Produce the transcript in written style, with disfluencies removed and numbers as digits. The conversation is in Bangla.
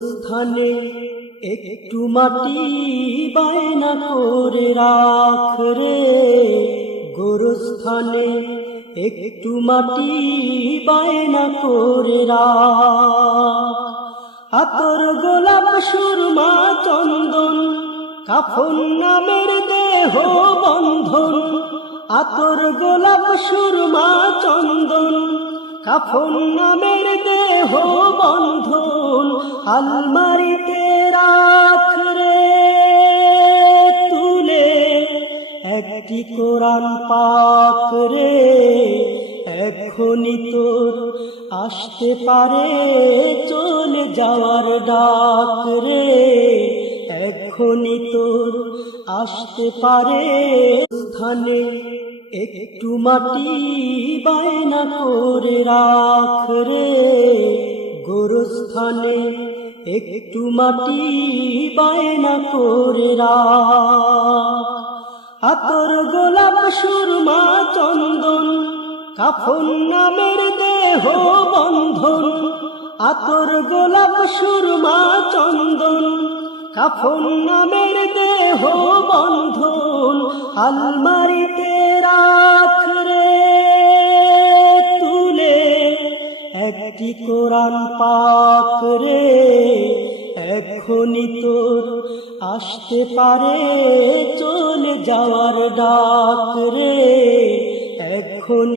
স্থানে একটু মাটি বায়না করে রাখ রে, গোরস্থানে একটু মাটি বায়না করে রাখ। আতর গোলাপ সুরমা চন্দন কাফন নামের দেহ বন্ধন, আতর গোলাপ সুরমা চন্দন কাফন নামের দেহ বন্ধন, আলমারিতে রাখ রে তুলে একটি কোরআন পাক রে। এখনই তোর আসতে পারে চলে যাওয়ার ডাক রে, এখনই তোর আসতে পারে। স্থানে একটু মাটি বায়না করে রাখ রে, গোরস্থানে একটু মাটি বায়না করে রাখ। আতর গোলাপ সুরমা চন্দন কাফন নামের দেহ বন্ধন, আতর গোলাপ সুরমা চন্দন কাফন নামের দেহ বন্ধন, আলমারিতে রাখ রে তুলে একটি কোরআন পাক রে। এখনই তোর আসতে পারে চলে যাওয়ার ডাক রে, এখন